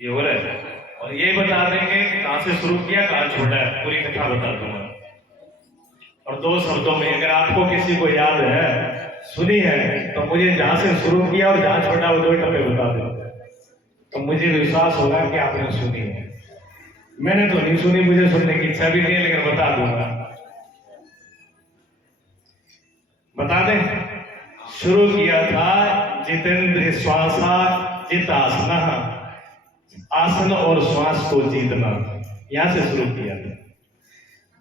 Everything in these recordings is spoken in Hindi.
ये हो रहा है। और ये बता देंगे कहां से शुरू किया कहां छोड़ा है, पूरी कथा बता दूंगा। और दो शब्दों में अगर आपको किसी को याद है, सुनी है, तो मुझे जहां से शुरू किया और जहां छोड़ा वो दो टप्पे बता दो, तो मुझे विश्वास होगा कि आपने सुनी है। मैंने तो नहीं सुनी, मुझे सुनने की इच्छा भी नहीं है, लेकिन बता दूंगा। बता दें। शुरू किया था जितेंद्र श्वासा जित आसना, आसन और श्वास को जीतना, यहां से शुरू किया था।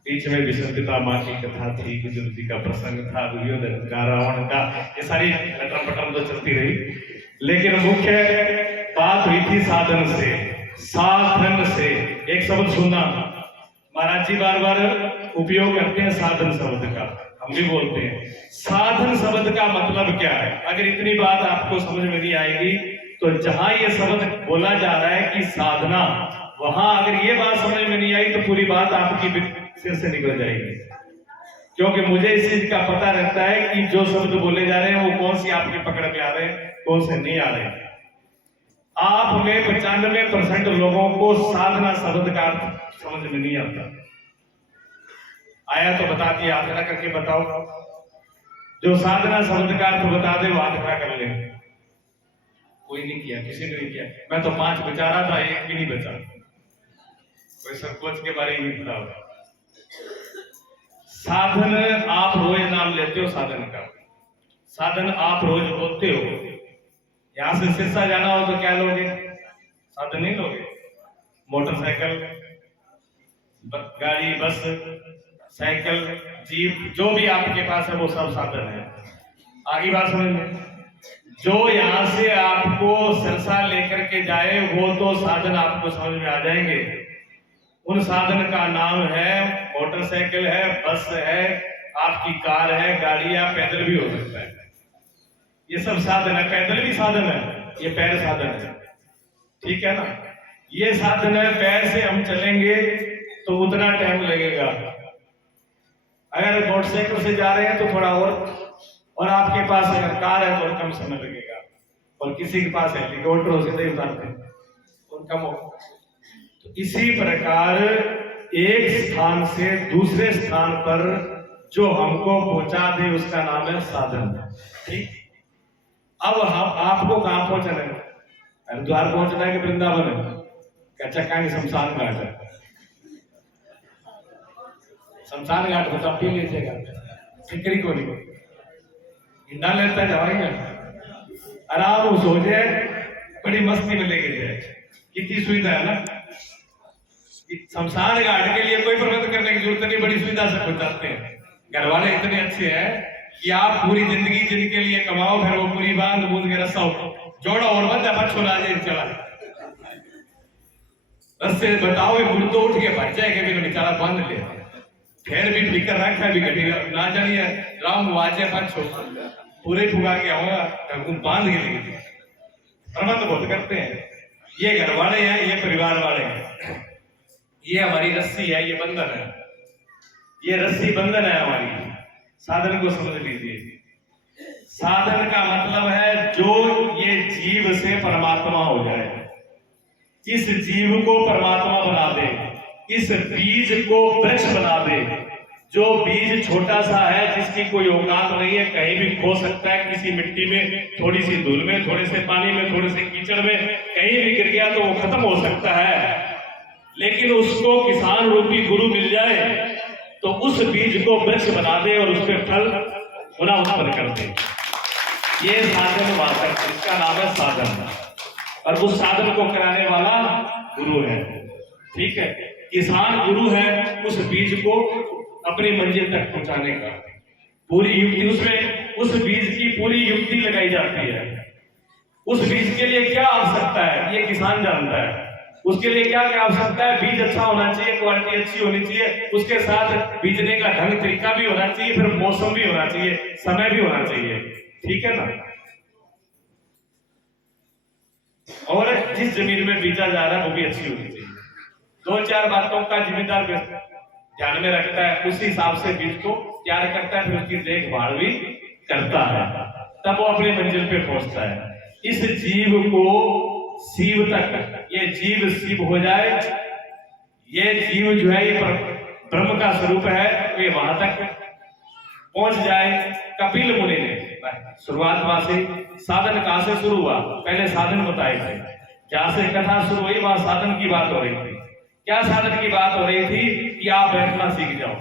बीच में विसर्पिता माँ की कथा थी, गुजर जी का प्रसंग था, दुर्योधन का, रावण का, ये सारी लटम पटम तो चलती रही, लेकिन मुख्य बात हुई थी साधन से। साधन से एक शब्द सुना, महाराज जी बार बार उपयोग करते हैं साधन शब्द का, हम भी बोलते हैं। साधन शब्द का मतलब क्या है? अगर इतनी बात आपको समझ में नहीं आएगी तो जहां ये शब्द बोला जा रहा है कि साधना, वहां अगर ये बात समझ में नहीं आई तो पूरी बात आपकी सिर से निकल जाएगी। क्योंकि मुझे इस चीज का पता रहता है कि जो शब्द बोले जा रहे हैं वो कौन सी आपकी पकड़ में आ रहे हैं, कौन से नहीं आ रहे हैं। आप में 95% लोगों को साधना शब्द का अर्थ समझ में नहीं आता। आया तो बता दिया, हाथ खड़ा करके बताओ। जो साधना शब्द का अर्थ बता दे वो हाथ खड़ा कर ले। कोई नहीं किया, किसी ने नहीं किया। मैं तो 5 बचा रहा था, एक भी नहीं बचा। कोई सरपंच के बारे में पता होगा। साधन आप रोज नाम लेते हो, साधन का साधन आप रोज बोलते हो। यहां से सिरसा जाना हो तो क्या लोगे? साधन नहीं लोगे। मोटरसाइकिल, गाड़ी, बस, साइकिल, जीप, जो भी आपके पास है वो सब साधन है। आगे बात समझ में। जो यहां से आपको सिरसा लेकर के जाए वो तो साधन आपको समझ में आ जाएंगे। उन साधन का नाम है मोटरसाइकिल है, बस है, आपकी कार है, गाड़ियां, पैदल भी हो सकता है। ये सब साधन है। पैदल भी साधन है, ये पैर साधन है, ठीक है ना। ये साधन है। पैर से हम चलेंगे तो उतना टाइम लगेगा। अगर मोटरसाइकिल से जा रहे हैं तो थोड़ा और आपके पास अगर कार है तो कम समय लगेगा। और किसी के पास हेलीकॉप्टर हो सीधे उतारते हैं और कम हो। तो इसी प्रकार एक स्थान से दूसरे स्थान पर जो हमको पहुंचा दे उसका नाम है साधन। ठीक। अब हम आपको कहां पहुंचना है? हरिद्वार पहुंचना है कि वृंदावन है? क्या चक्का की शमशान घाट है? शमशान घाट को तब भी लीजिएगा, फिक्री को नहीं। हिंडा लेता जाएंगे, आराम सो जाए, बड़ी मस्ती में लेके जाए। कितनी सुविधा है ना। शमशान घाट के लिए कोई प्रबंध करने की जरूरत नहीं, बड़ी सुविधा से पहुंचाते हैं। घर वाले इतने अच्छे हैं कि आप पूरी जिंदगी जिनके लिए कमाओ, फिर वो पूरी बांध बूंद के रस्सा जोड़ो और बंदा मत छोड़ा जाए, चला रस्से बताओ, मुड़ तो उठ के भर जाएगा, फिर बेचारा बांध ले। फिर भी फिक्र रखा भी घटी ना जानिए राम वाजे पछो पूरे फुगा के आऊंगा, बांध के लेके प्रबंध बहुत करते हैं। ये घर वाले हैं, ये परिवार वाले हैं, ये हमारी रस्सी है, ये बंधन है, ये रस्सी बंधन है हमारी। साधन को समझ लीजिए। साधन का मतलब है जो ये जीव से परमात्मा हो जाए, इस जीव को परमात्मा बना दे, इस बीज को वृक्ष बना दे। जो बीज छोटा सा है, जिसकी कोई औकात नहीं है, कहीं भी खो सकता है, किसी मिट्टी में, थोड़ी सी धूल में, थोड़े से पानी में, थोड़े से कीचड़ में, कहीं भी गिर गया तो वो खत्म हो सकता है। लेकिन उसको किसान रूपी गुरु मिल जाए तो उस बीज को वृक्ष बना दे और उसके फल पुनः उत्पन्न कर दे। ये साधन वाचक, इसका नाम है साधन। और उस साधन को कराने वाला गुरु है। ठीक है। किसान गुरु है उस बीज को अपनी मंजिल तक पहुंचाने का। पूरी युक्ति उसमें, उस बीज की पूरी युक्ति लगाई जाती है। उस बीज के लिए क्या आवश्यकता है ये किसान जानता है। उसके लिए क्या क्या आवश्यकता है? बीज अच्छा होना चाहिए, क्वालिटी अच्छी होनी चाहिए, उसके साथ बीजने का ढंग तरीका भी होना चाहिए, फिर मौसम भी होना चाहिए, समय भी होना चाहिए। ठीक है ना। और जिस जमीन में बीजा जा रहा है वो भी अच्छी होनी चाहिए। 2-4 बातों का जिम्मेदार ध्यान में रखता है, उसी हिसाब से बीज को तैयार करता है, फिर उसकी देखभाल भी करता है, तब वो अपनी मंजिल पे पहुंचता है। इस जीव को शिव तक, ये जीव शिव हो जाए, ये जीव जो है ये ब्रह्म का स्वरूप है, ये वहां तक पहुंच जाए। कपिल मुनि ने शुरुआत वहां से, साधन कहां से शुरू हुआ, पहले साधन बताए थे, जहां से कथा शुरू हुई वहां साधन की बात हो रही थी। क्या साधन की बात हो रही थी कि आप बैठना सीख जाओ,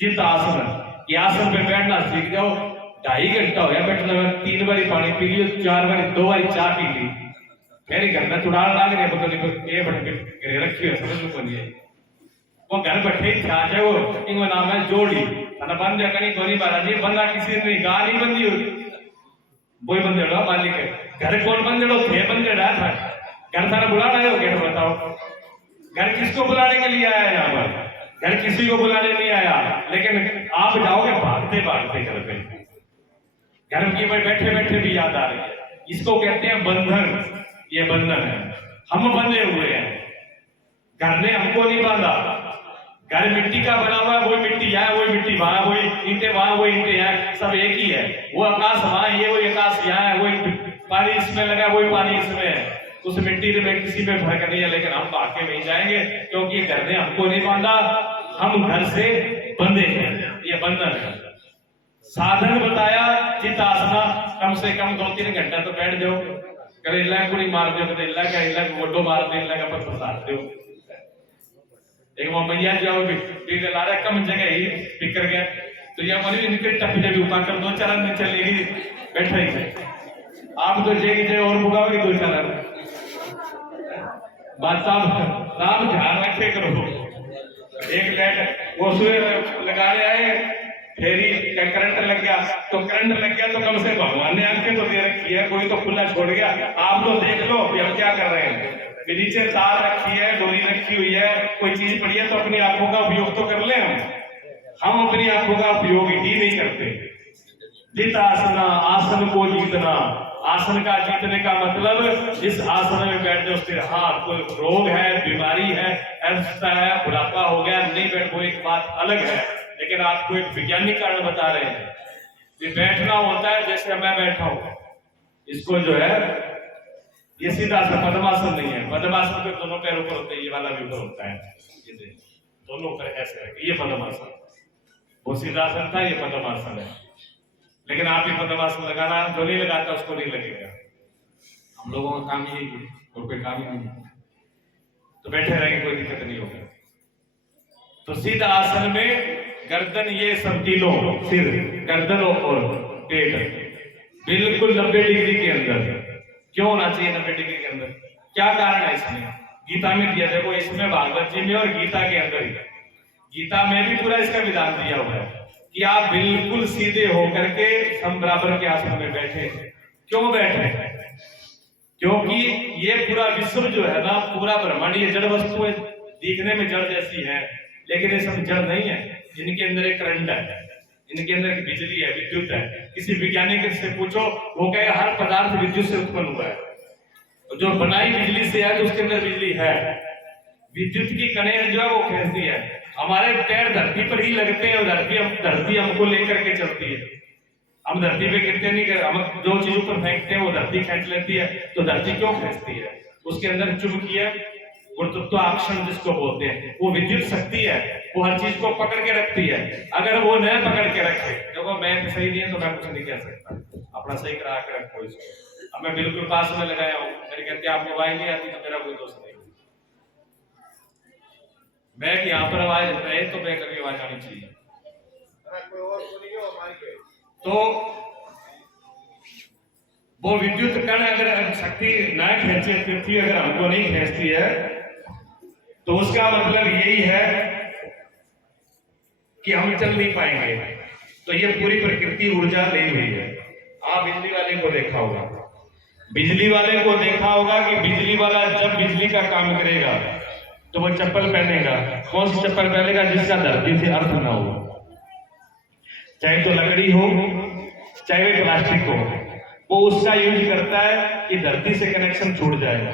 जित आसन, ये आसन पे बैठना सीख जाओ। 2.5 घंटा हो गया बैठने में, 3 बारी पानी पी लियो, 4 बारी 2 बारी चाय पी ली, मेरे घर में चुड़ाल लाग रहे, पता नहीं ये बन के रखी है, समझ में नहीं। वो घर बैठे ही था चाहे वो, इनका नाम है जोड़ी, अना बंद कहीं कोनी महाराज जी, बंदा किसी ने गाल नहीं बंदी हुई, वही बंदेड़ो मालिक है, घर कौन बंदेड़ो थे, बंदेड़ा था, घर सारा बुलाना है, क्या बताओ, घर किसको बुलाने के लिए आया यहाँ पर, घर किसी को बुलाने नहीं आया, लेकिन आप जाओगे भागते भागते घर पे, घर की बैठे बैठे भी याद आ रही है। इसको कहते हैं बंधन, ये बंधन है, हम बंधे हुए हैं, घर ने हमको नहीं बांधा। घर मिट्टी का बना हुआ है, वही मिट्टी यहाँ, वही मिट्टी वहां, वही ईंटे वहां, वही ईंटे यहाँ, सब एक ही है। वो आकाश वहां है, वही आकाश यहाँ है, वही पानी इसमें लगा, वही पानी इसमें है, उस मिट्टी में किसी में फर्क नहीं है, लेकिन हम भाग के नहीं जाएंगे, क्योंकि घर ने हमको नहीं बांधा, हम घर से बंधे हैं, ये बंधन है। साधन बताया चित आसना, कम से कम 2-3 घंटा तो बैठ जाओ, करे इल्ला कुड़ी मार दो, कदे इल्ला का गोडो मार दो, इल्ला का पर फसार दो। एक वो मैया जाओ भी ला रहा कम जगह ही बिकर गया, तो यह मरी इनके टप जब ऊपर कर 2 चरण में चलेगी, बैठा ही है। आप तो जेगी जे और बुगाओगे 2 चरण, बात साहब नाम ध्यान रखे करो। एक लाइट वो सुबह लगाने आए, फेरी का करंट लग गया, तो करंट लग गया तो कम से भगवान ने आंखें तो दे रखी है, कोई तो खुला छोड़ गया, आप तो देख लो हम क्या कर रहे हैं। नीचे तार रखी है, डोरी रखी हुई है, कोई चीज पड़ी है तो अपनी आंखों का उपयोग तो कर ले, हम अपनी आंखों का उपयोग ही नहीं करते। जित आसना, आसन को जीतना, आसन का जीतने का मतलब इस आसन में बैठ जाओ स्थिर। हाँ कोई रोग है, बीमारी है, अवस्था है, बुढ़ापा हो गया, नहीं बैठ, वो एक बात अलग है, लेकिन आपको एक वैज्ञानिक कारण बता रहे हैं कि बैठना होता है जैसे मैं बैठा हूं, इसको जो है ये सीधा सा पद्मासन नहीं है, पद्मासन पे दोनों पैर ऊपर होते हैं, ये वाला भी ऊपर होता है, ये दोनों पैर ऐसे रखे, ये पद्मासन, वो सीधासन था, ये पद्मासन है। लेकिन आप ये पद्मासन लगाना, जो नहीं लगाता उसको नहीं लगेगा, हम लोगों का काम यही है और कोई काम ही नहीं है, तो बैठे रहेंगे कोई दिक्कत नहीं होगा। तो सीधा आसन में गर्दन, ये सब तीनों, सिर, गर्दन और पेट बिल्कुल 90 डिग्री के अंदर। क्यों होना चाहिए 90 डिग्री के अंदर, क्या कारण है इसमें, गीता में दिया, देखो इसमें भागवत जी में और गीता के अंदर ही, गीता में भी पूरा इसका विधान दिया हुआ है कि आप बिल्कुल सीधे होकर के सम बराबर के आसन में बैठे। क्यों बैठे, क्योंकि ये पूरा विश्व जो है ना, पूरा ब्रह्मांड, ये जड़ वस्तुएं दिखने में जड़ जैसी है, लेकिन ये सब जड़ नहीं है, इनके अंदर एक करंट है, इनके अंदर एक बिजली है, विद्युत है। किसी वैज्ञानिक से पूछो, वो कहेगा हर पदार्थ विद्युत से उत्पन्न हुआ है, जो बनाई बिजली से है तो उसके अंदर बिजली है। विद्युत की कणें जो है वो खींचती है, हमारे पैर धरती पर ही लगते हैं और धरती हमको लेकर के चलती है, हम धरती पे गिरते नहीं, हम जो चीज ऊपर फेंकते हैं वो धरती खींच लेती है, तो धरती क्यों खींचती है, उसके अंदर चुंबकीय गुरुत्वाकर्षण जिसको बोलते हैं, वो विद्युत शक्ति है, वो हर चीज को पकड़ के रखती है। अगर वो न पकड़ के रखे, देखो मैं सही नहीं है तो मैं कुछ नहीं कह सकता, अपना सही करा के रखो इसको। अब मैं बिल्कुल पास में लगाया हूँ, मेरे कहते आप मोबाइल नहीं आती तो मेरा कोई दोस्त नहीं, मैं यहाँ पर आवाज रहे तो मैं करके आवाज आनी चाहिए। तो वो विद्युत कण अगर शक्ति ना खींचे, पृथ्वी अगर हमको नहीं खींचती है, तो उसका मतलब यही है कि हम चल नहीं पाएंगे। तो ये पूरी प्रकृति ऊर्जा ली हुई है। आप बिजली वाले को देखा होगा, बिजली वाले को देखा होगा कि बिजली वाला जब बिजली का काम करेगा तो वो चप्पल पहनेगा। कौन सी चप्पल पहनेगा? जिसका धरती से अर्थ ना हो, चाहे तो लकड़ी हो चाहे वे प्लास्टिक हो, वो उसका यूज करता है कि धरती से कनेक्शन छूट जाएगा।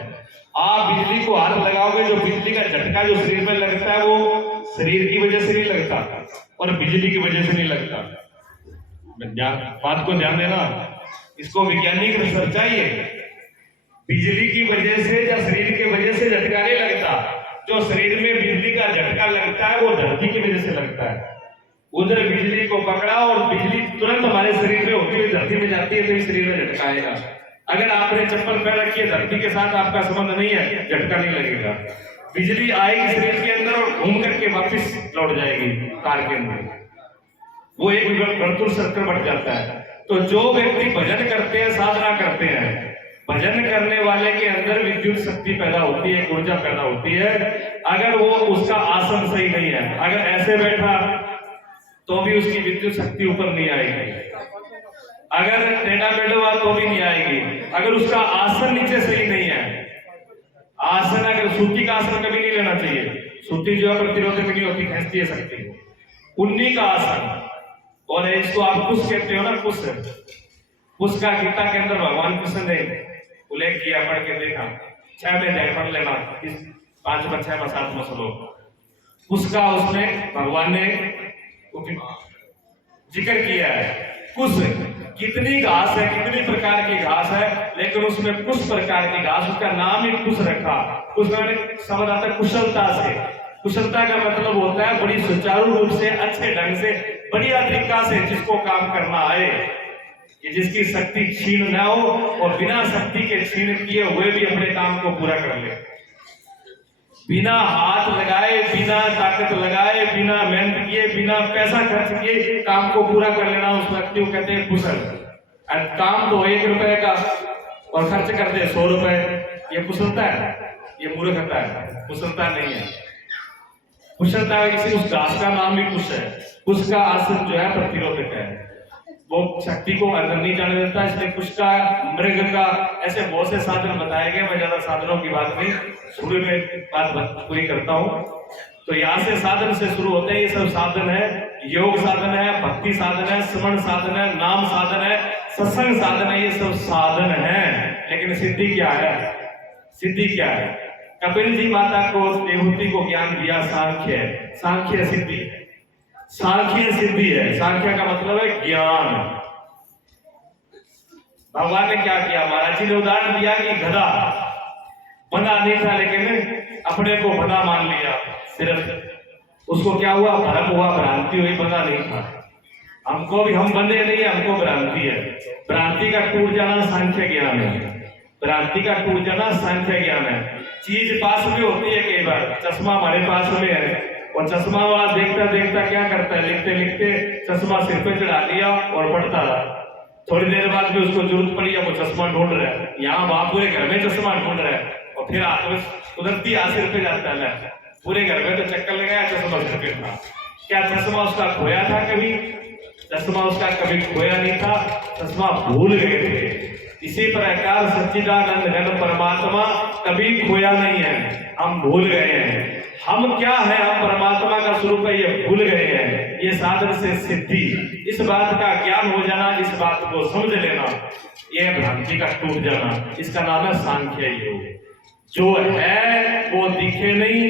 आप बिजली को हाथ लगाओगे, जो बिजली का झटका जो शरीर में लगता है वो शरीर की वजह से नहीं लगता और बिजली की वजह से नहीं लगता। बात को ध्यान देना, इसको वैज्ञानिक रिसर्च चाहिए। बिजली की वजह से या शरीर की वजह से झटका नहीं लगता। जो शरीर में बिजली का झटका लगता है वो धरती की वजह से लगता है। उधर बिजली को पकड़ा और बिजली तुरंत हमारे शरीर में होती हुई धरती में जाती है तो शरीर में झटका आएगा। अगर आपने चप्पल पहन रखी है, धरती के साथ आपका संबंध नहीं है, झटका नहीं लगेगा। बिजली आएगी शरीर के अंदर और घूम करके वापिस लौट जाएगी कार के अंदर, वो एक वर्तुल सर्कल बढ़ जाता है। तो जो व्यक्ति भजन करते हैं, साधना करते हैं, भजन करने वाले के अंदर विद्युत शक्ति पैदा होती है, ऊर्जा पैदा होती है। अगर वो उसका आसन सही नहीं है, अगर ऐसे बैठा तो भी उसकी विद्युत शक्ति ऊपर नहीं आएगी, अगर टेढ़ा मेढ़ा हुआ तो भी नहीं आएगी। अगर उसका आसन नीचे सही नहीं है, आसन अगर सूती का आसन कभी नहीं लेना चाहिए, सूती जो है प्रतिरोधक नहीं होती, खींचती है शक्ति। उन्नी का आसन, और इसको आप कुश कहते हो ना, कुश। कुश का गीता के अंदर भगवान कृष्ण ने उल्लेख किया, पढ़ के देखा, 6 में जाए पढ़ लेना, 5 में 6 में 7 में श्लोक। उसका उसमें भगवान ने जिक्र किया है। कुश कितनी घास है, कितनी प्रकार की घास है, लेकिन उसमें कुछ प्रकार की घास, उसका नाम ही कुश रखा। कुश का शब्द आता है कुशलता से। कुशलता का मतलब होता है बड़ी सुचारू रूप से, अच्छे ढंग से, बढ़िया तरीका से जिसको काम करना आए, कि जिसकी शक्ति क्षीण ना हो और बिना शक्ति के क्षीण किए हुए भी अपने काम को पूरा कर ले, बिना हाथ लगाए, बिना ताकत लगाए, बिना मेहनत किए, बिना पैसा खर्च किए काम को पूरा कर लेना, उस व्यक्ति को कहते हैं कुशल। और काम तो 1 रुपए का और खर्च करते 100 रुपए, ये कुशलता है? ये मूर्खता है, कुशलता नहीं है। कुशलता किसी उस घास का नाम भी कुश है। कुश का आसन जो है प्रतिरोधक है, वो शक्ति को अंदर नहीं जाने देता, इसलिए कुछ का, मृग का, ऐसे बहुत से साधन बताए गए। मैं ज्यादा साधनों की बात नहीं, शुरू में बात पूरी करता हूँ। तो यहाँ से साधन से शुरू होते हैं। ये सब साधन है, योग साधन है, भक्ति साधन है, स्मरण साधन है, नाम साधन है, सत्संग साधन है, ये सब साधन है। लेकिन सिद्धि क्या है? सिद्धि क्या है? कपिल जी माता को, देवहूति को ज्ञान दिया सांख्य। सांख्य सिद्धि, सांख्य सिद्धि है। सांख्य का मतलब है ज्ञान। भगवान ने क्या किया? महाराज जी ने उदाहरण दिया कि गधा बंधा नहीं था, लेकिन अपने को बंधा मान लिया। सिर्फ उसको क्या हुआ? भ्रम हुआ, भ्रांति हुई, बंधा नहीं था। हमको भी, हम बंधे नहीं है, हमको भ्रांति है। भ्रांति का टूट जाना सांख्य ज्ञान है। भ्रांति का टूट जाना सांख्य ज्ञान है। चीज पास में होती है, कई बार चश्मा हमारे पास में है और चश्मा वाला देखता देखता क्या करता है, लिखते लिखते चश्मा सिर पे चढ़ा लिया और पढ़ता रहा। थोड़ी देर बाद में उसको जरूरत पड़ी, वो चश्मा ढूंढ रहा है, यहाँ वहां पूरे घर में चश्मा ढूंढ रहा है, और फिर हाथ में कुदरती हाथ सिर पे जाता है, पूरे घर में तो चक्कर लगाया, चश्मा सिर पे था। क्या चश्मा उसका खोया था कभी? चश्मा उसका कभी खोया नहीं था, चश्मा भूल गए थे। इसी प्रकार सच्चिदानंद घन परमात्मा कभी खोया नहीं है, हम भूल गए हैं। हम क्या है? हम परमात्मा का स्वरूप है, ये भूल गए हैं। ये साधन से सिद्धि, इस बात का ज्ञान हो जाना, इस बात को समझ लेना, ये भ्रांति का टूट जाना, इसका नाम है सांख्य योग। जो है वो दिखे नहीं,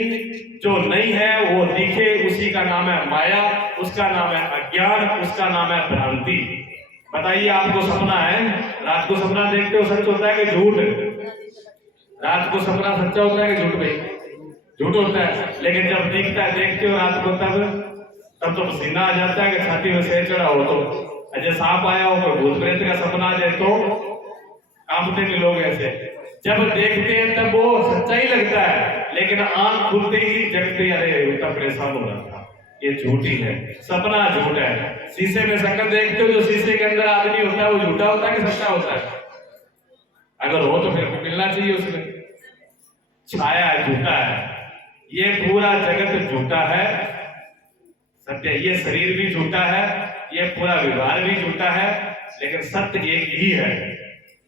जो नहीं है वो दिखे, उसी का नाम है माया, उसका नाम है अज्ञान, उसका नाम है भ्रांति। बताइए, आपको सपना है, रात को सपना देखते हो, सच होता है कि झूठ? रात को सपना सच्चा होता है कि झूठ? भाई झूठ होता है। लेकिन जब दिखता है, देखते हो रात को, तब तो पसीना आ जाता है कि छाती में शेर चढ़ा हो, तो अजय सांप आया हो, कोई भूत प्रेत का सपना आ जाए तो कांपते भी लोग ऐसे। जब देखते हैं तब वो सच्चा ही लगता है, लेकिन आंख खुलते ही जगते, अरे उतना परेशान हो रहा था, ये झूठी है, सपना झूठ है। शीशे में शक्ल देखते हो, जो शीशे के अंदर आदमी होता है वो झूठा होता है कि सच्चा होता है? अगर हो तो फिर मिलना चाहिए उसमें। छाया है, झूठा है, ये पूरा जगत झूठा है, सत्य। ये शरीर भी झूठा है, ये पूरा व्यवहार भी झूठा है, लेकिन सत्य एक ही है।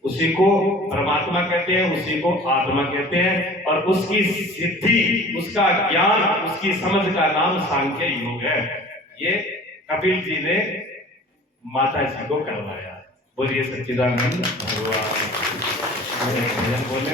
उसी को परमात्मा कहते हैं, उसी को आत्मा कहते हैं, और उसकी सिद्धि, उसका ज्ञान, उसकी समझ का नाम सांख्य योग है। ये कपिल जी ने माता जी को करवाया। बोलिए सच्चिदानंद भगवान। बोलने